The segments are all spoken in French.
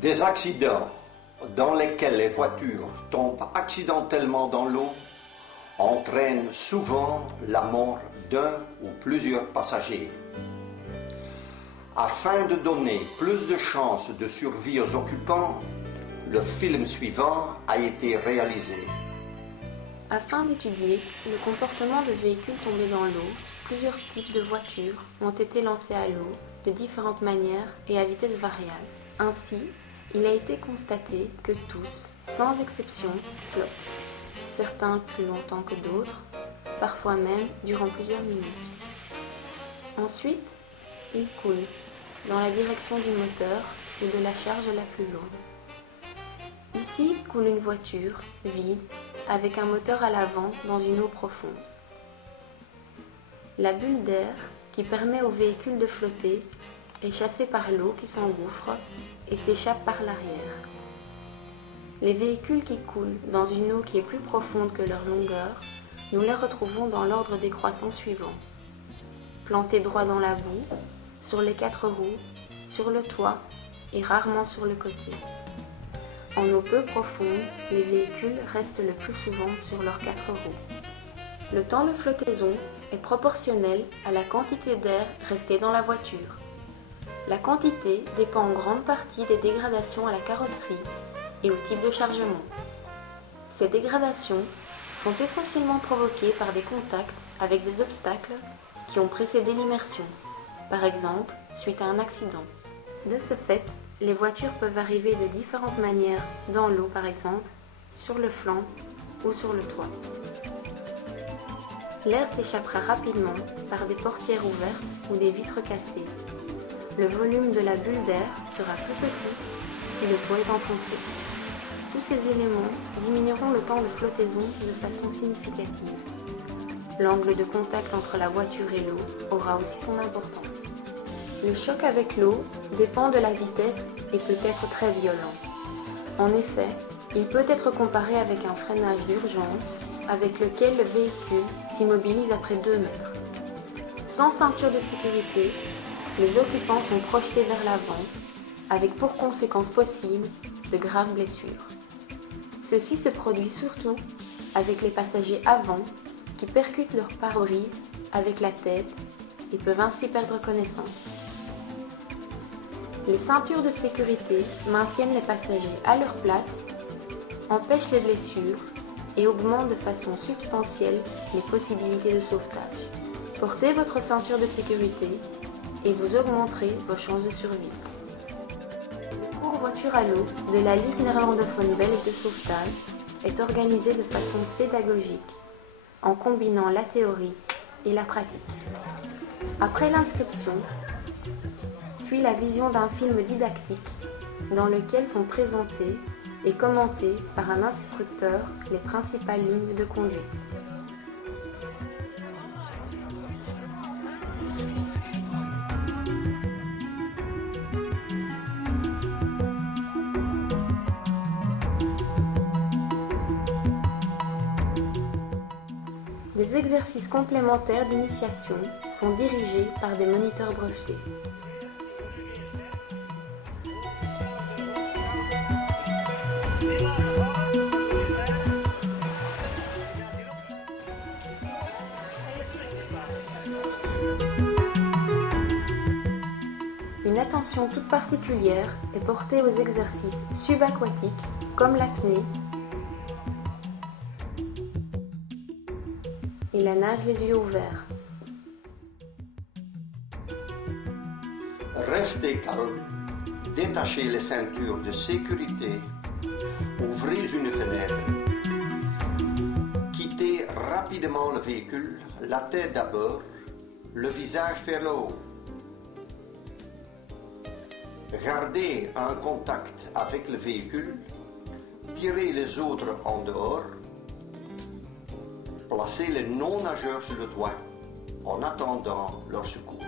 Des accidents dans lesquels les voitures tombent accidentellement dans l'eau entraînent souvent la mort d'un ou plusieurs passagers. Afin de donner plus de chances de survie aux occupants, le film suivant a été réalisé. Afin d'étudier le comportement de véhicules tombés dans l'eau, plusieurs types de voitures ont été lancés à l'eau de différentes manières et à vitesse variable. Ainsi, il a été constaté que tous, sans exception, flottent. Certains plus longtemps que d'autres, parfois même durant plusieurs minutes. Ensuite, ils coulent dans la direction du moteur ou de la charge la plus lourde. Ici coule une voiture vide avec un moteur à l'avant dans une eau profonde. La bulle d'air qui permet au véhicule de flotter est chassée par l'eau qui s'engouffre et s'échappe par l'arrière. Les véhicules qui coulent dans une eau qui est plus profonde que leur longueur, nous les retrouvons dans l'ordre décroissant suivant. Plantés droit dans la boue, sur les 4 roues, sur le toit et rarement sur le côté. En eau peu profonde, les véhicules restent le plus souvent sur leurs 4 roues. Le temps de flottaison est proportionnel à la quantité d'air restée dans la voiture. La quantité dépend en grande partie des dégradations à la carrosserie et au type de chargement. Ces dégradations sont essentiellement provoquées par des contacts avec des obstacles qui ont précédé l'immersion, par exemple suite à un accident. De ce fait, les voitures peuvent arriver de différentes manières dans l'eau par exemple, sur le flanc ou sur le toit. L'air s'échappera rapidement par des portières ouvertes ou des vitres cassées. Le volume de la bulle d'air sera plus petit si le toit est enfoncé. Tous ces éléments diminueront le temps de flottaison de façon significative. L'angle de contact entre la voiture et l'eau aura aussi son importance. Le choc avec l'eau dépend de la vitesse et peut être très violent. En effet, il peut être comparé avec un freinage d'urgence avec lequel le véhicule s'immobilise après 2 mètres. Sans ceinture de sécurité, les occupants sont projetés vers l'avant, avec pour conséquence possible de graves blessures. Ceci se produit surtout avec les passagers avant qui percutent leur pare-brise avec la tête et peuvent ainsi perdre connaissance. Les ceintures de sécurité maintiennent les passagers à leur place, empêchent les blessures et augmentent de façon substantielle les possibilités de sauvetage. Portez votre ceinture de sécurité et vous augmenterez vos chances de survie. Le cours voiture à l'eau de la Ligue néerlandophone belge de sauvetage est organisé de façon pédagogique en combinant la théorie et la pratique. Après l'inscription, suit la vision d'un film didactique dans lequel sont présentées et commentées par un instructeur les principales lignes de conduite. Des exercices complémentaires d'initiation sont dirigés par des moniteurs brevetés. Une attention toute particulière est portée aux exercices subaquatiques comme l'apnée et la nage les yeux ouverts. Restez calme, détachez les ceintures de sécurité, ouvrez une fenêtre, quittez rapidement le véhicule, la tête d'abord, le visage vers le haut. Gardez un contact avec le véhicule, tirez les autres en dehors, placez les non-nageurs sur le toit en attendant leur secours.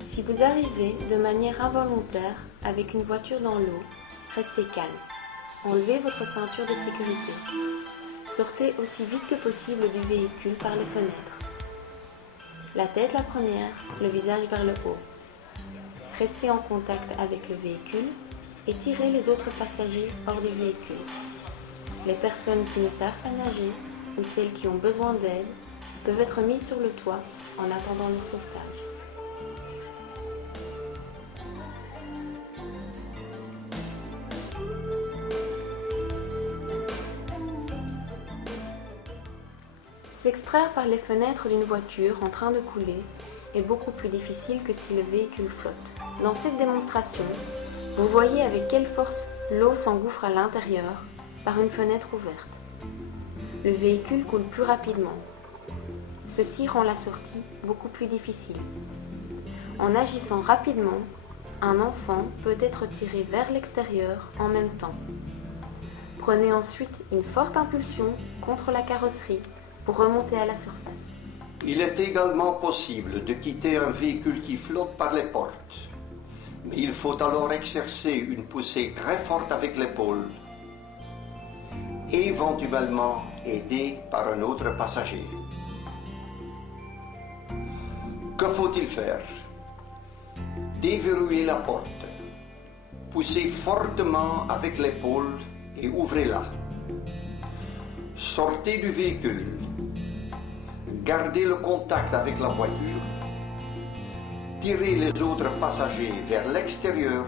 Si vous arrivez de manière involontaire avec une voiture dans l'eau, restez calme. enlevez votre ceinture de sécurité. Sortez aussi vite que possible du véhicule par les fenêtres. La tête la première, le visage vers le haut. Restez en contact avec le véhicule et tirez les autres passagers hors du véhicule. Les personnes qui ne savent pas nager ou celles qui ont besoin d'aide peuvent être mises sur le toit en attendant le sauvetage. S'extraire par les fenêtres d'une voiture en train de couler est beaucoup plus difficile que si le véhicule flotte. Dans cette démonstration, vous voyez avec quelle force l'eau s'engouffre à l'intérieur par une fenêtre ouverte. Le véhicule coule plus rapidement. Ceci rend la sortie beaucoup plus difficile. En agissant rapidement, un enfant peut être tiré vers l'extérieur en même temps. Prenez ensuite une forte impulsion contre la carrosserie pour remonter à la surface. Il est également possible de quitter un véhicule qui flotte par les portes. Mais il faut alors exercer une poussée très forte avec l'épaule, éventuellement aidé par un autre passager. Que faut-il faire? Déverrouillez la porte, poussez fortement avec l'épaule et ouvrez-la. Sortez du véhicule. Gardez le contact avec la voiture. Tirez les autres passagers vers l'extérieur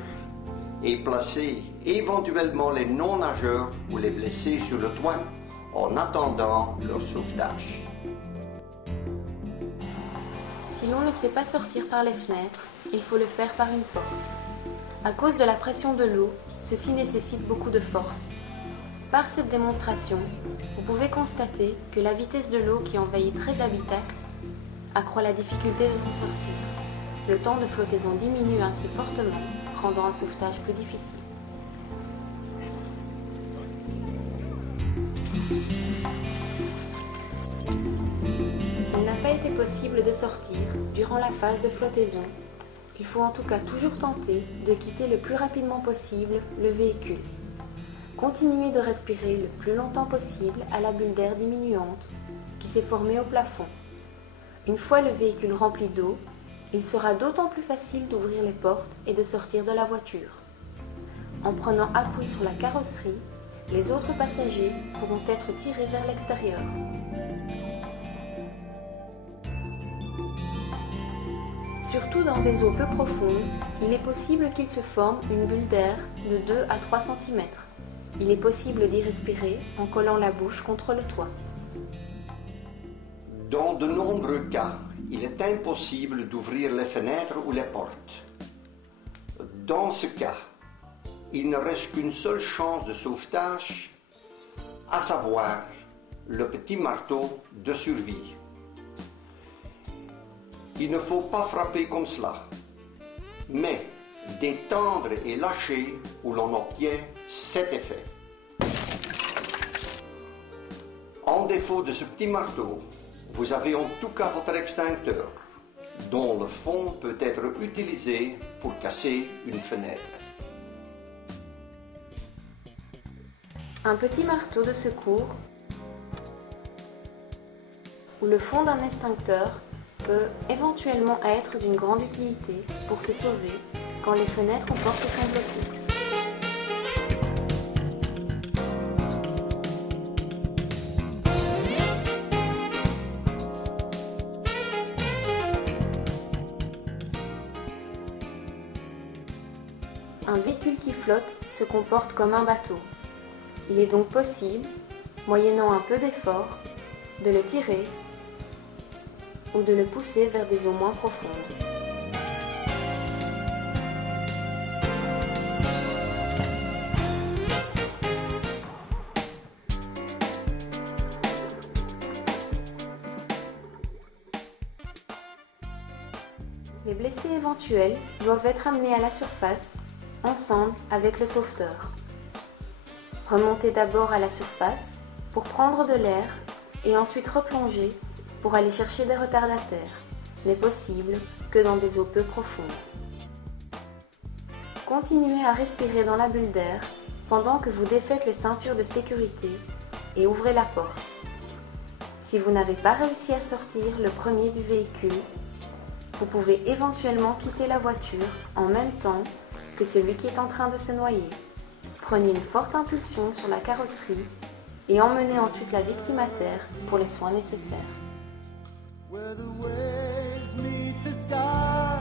et placez éventuellement les non-nageurs ou les blessés sur le toit en attendant leur sauvetage. Si l'on ne sait pas sortir par les fenêtres, il faut le faire par une porte. À cause de la pression de l'eau, ceci nécessite beaucoup de force. Par cette démonstration, vous pouvez constater que la vitesse de l'eau qui envahit 13 habitacles accroît la difficulté de s'en sortir. Le temps de flottaison diminue ainsi fortement, rendant un sauvetage plus difficile. S'il n'a pas été possible de sortir durant la phase de flottaison, il faut en tout cas toujours tenter de quitter le plus rapidement possible le véhicule. Continuez de respirer le plus longtemps possible à la bulle d'air diminuante qui s'est formée au plafond. Une fois le véhicule rempli d'eau, il sera d'autant plus facile d'ouvrir les portes et de sortir de la voiture. En prenant appui sur la carrosserie, les autres passagers pourront être tirés vers l'extérieur. Surtout dans des eaux peu profondes, il est possible qu'il se forme une bulle d'air de 2 à 3 cm. Il est possible d'y respirer en collant la bouche contre le toit. Dans de nombreux cas, il est impossible d'ouvrir les fenêtres ou les portes. Dans ce cas, il ne reste qu'une seule chance de sauvetage, à savoir le petit marteau de survie. Il ne faut pas frapper comme cela, mais détendre et lâcher où l'on obtient cet effet. En défaut de ce petit marteau, vous avez en tout cas votre extincteur, dont le fond peut être utilisé pour casser une fenêtre. Un petit marteau de secours ou le fond d'un extincteur peut éventuellement être d'une grande utilité pour se sauver quand les fenêtres ou portes sont bloquées. Un véhicule qui flotte se comporte comme un bateau. Il est donc possible, moyennant un peu d'effort, de le tirer ou de le pousser vers des eaux moins profondes. Les blessés éventuels doivent être amenés à la surface ensemble avec le sauveteur. Remontez d'abord à la surface pour prendre de l'air et ensuite replonger pour aller chercher des retardataires, n'est possible que dans des eaux peu profondes. Continuez à respirer dans la bulle d'air pendant que vous défaites les ceintures de sécurité et ouvrez la porte. Si vous n'avez pas réussi à sortir le premier du véhicule, vous pouvez éventuellement quitter la voiture en même temps que celui qui est en train de se noyer. Prenez une forte impulsion sur la carrosserie et emmenez ensuite la victime à terre pour les soins nécessaires. Where the waves meet the sky,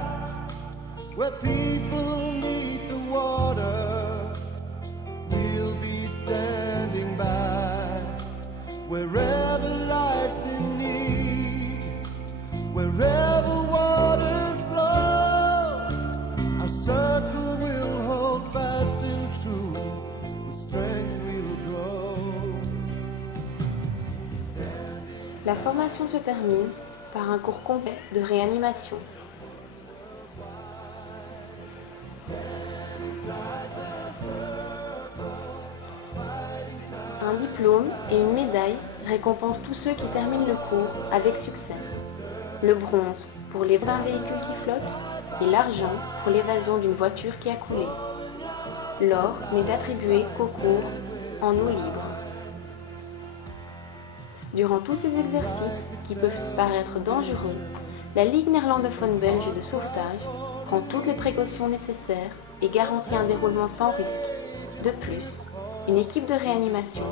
where people meet the water, we'll be standing by. Wherever life's in need, wherever waters flow, our circle will hold fast and true, with strength we'll grow. La formation se termine par un cours complet de réanimation. Un diplôme et une médaille récompensent tous ceux qui terminent le cours avec succès. Le bronze pour l'évasion d'un véhicule qui flotte et l'argent pour l'évasion d'une voiture qui a coulé. L'or n'est attribué qu'au cours en eau libre. Durant tous ces exercices, qui peuvent paraître dangereux, la Ligue néerlandophone belge de sauvetage prend toutes les précautions nécessaires et garantit un déroulement sans risque. De plus, une équipe de réanimation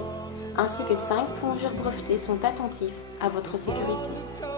ainsi que 5 plongeurs brevetés sont attentifs à votre sécurité.